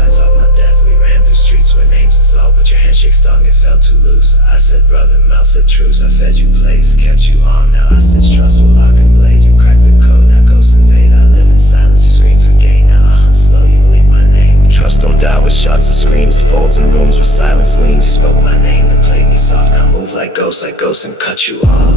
signs of my death. We ran through streets where names is all, but your handshake stung, it felt too loose. I said brother, mouth said truce. I fed you place, kept you armed. Now I stitch trust with lock and blade. You cracked the code, now ghosts invade. I live in silence, you scream for gain. Now I hunt slow, you leak my name. Trust don't die with shots of screams, folds in rooms where silence leans. You spoke my name, then played me soft. Now move like ghosts and cut you off.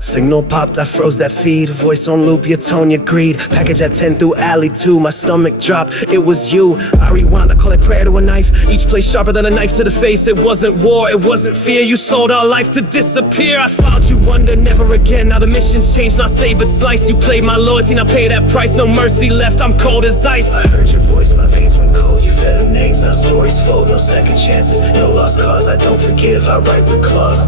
Signal popped, I froze that feed. Voice on loop, your tone, your greed. Package at 10 through alley 2. My stomach dropped, it was you. I rewound, I call it prayer to a knife. Each place sharper than a knife to the face. It wasn't war, it wasn't fear. You sold our life to disappear. I filed you under, never again. Now the mission's changed, not say but slice. You played my loyalty, now pay that price. No mercy left, I'm cold as ice. I heard your voice, my veins went cold. You fed them names, now stories fold. No second chances, no lost cause. I don't forgive, I write with claws.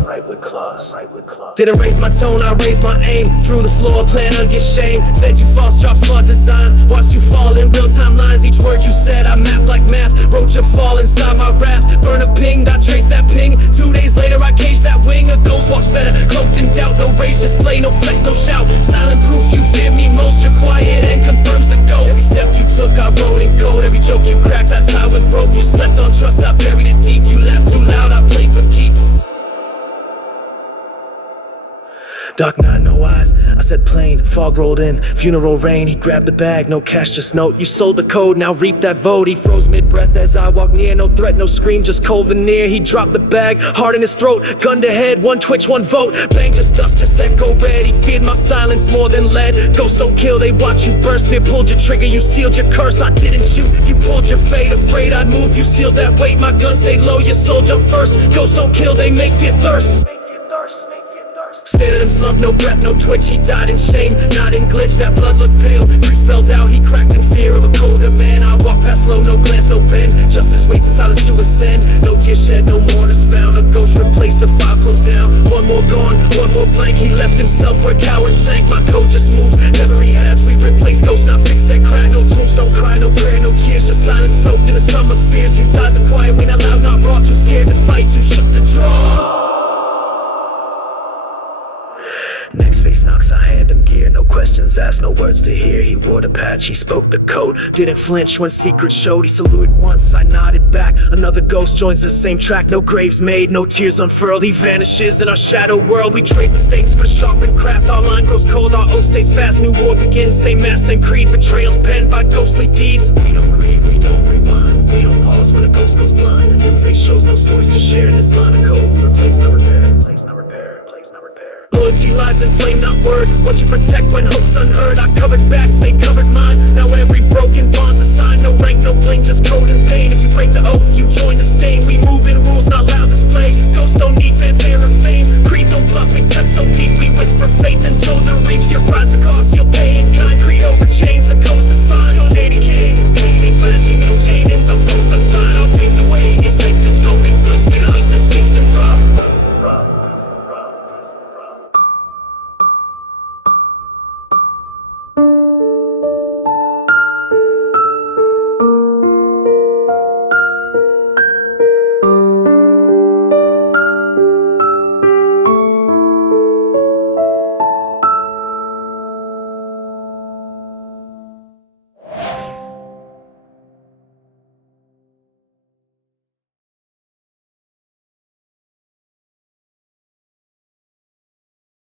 Didn't raise my tone, I raised my aim. Drew the floor plan of your shame. Fed you false drops, flawed designs. Watched you fall in real-time lines. Each word you said, I mapped like math. Wrote your fall inside my wrath. Burn a ping, I traced that ping. 2 days later, I caged that wing. A ghost walks better, cloaked in doubt. No rage display, no flex, no shout. Silent proof you fear me most. You're quiet and confirms the ghost. Every step you took, I wrote in code. Every joke you cracked, I tied with rope. You slept on trust, I buried it deep. You laughed too loud, I played for keeps. Dark night, no eyes, I said plain. Fog rolled in, funeral rain. He grabbed the bag, no cash, just note. You sold the code, now reap that vote. He froze mid-breath as I walked near. No threat, no scream, just cold veneer. He dropped the bag, heart in his throat. Gun to head, one twitch, one vote. Bang, just dust, just echo red. He feared my silence more than lead. Ghosts don't kill, they watch you burst. Fear pulled your trigger, you sealed your curse. I didn't shoot, you pulled your fate. Afraid I'd move, you sealed that weight. My gun stayed low, your soul jumped first. Ghosts don't kill, they make fear thirst. Stared at him, slump, no breath, no twitch. He died in shame, not in glitch. That blood looked pale, grief spelled out. He cracked in fear of a codename. I walk past slow, no glance, no pen. Justice waits in silence to ascend. No tears shed, no mourners found. A ghost replaced, the file closed down. One more gone, one more blank. He left himself where cowards sank. My code just moves, never rehabs. We replace ghosts, not fix that crack. No tombs, don't cry, no prayer, no cheers. Just silence soaked in a summer fears. You died the quiet way, not loud, not raw. Too scared to fight, too shook to draw. Next face knocks, I hand him gear. No questions asked, no words to hear. He wore the patch, he spoke the code. Didn't flinch when secrets showed. He saluted once, I nodded back. Another ghost joins the same track. No graves made, no tears unfurled. He vanishes in our shadow world. We trade mistakes for sharpened craft. Our line grows cold, our oath stays fast. New war begins, same mass, same creed. Betrayals penned by ghostly deeds. We don't grieve, we don't rewind. We don't pause when a ghost goes blind. New face shows, no stories to share. In this line of code, we replace, not repair. Replace, not repair. Replace, not repair. Loyalty lives in flame, not word. What you protect when hope's unheard. I covered backs, they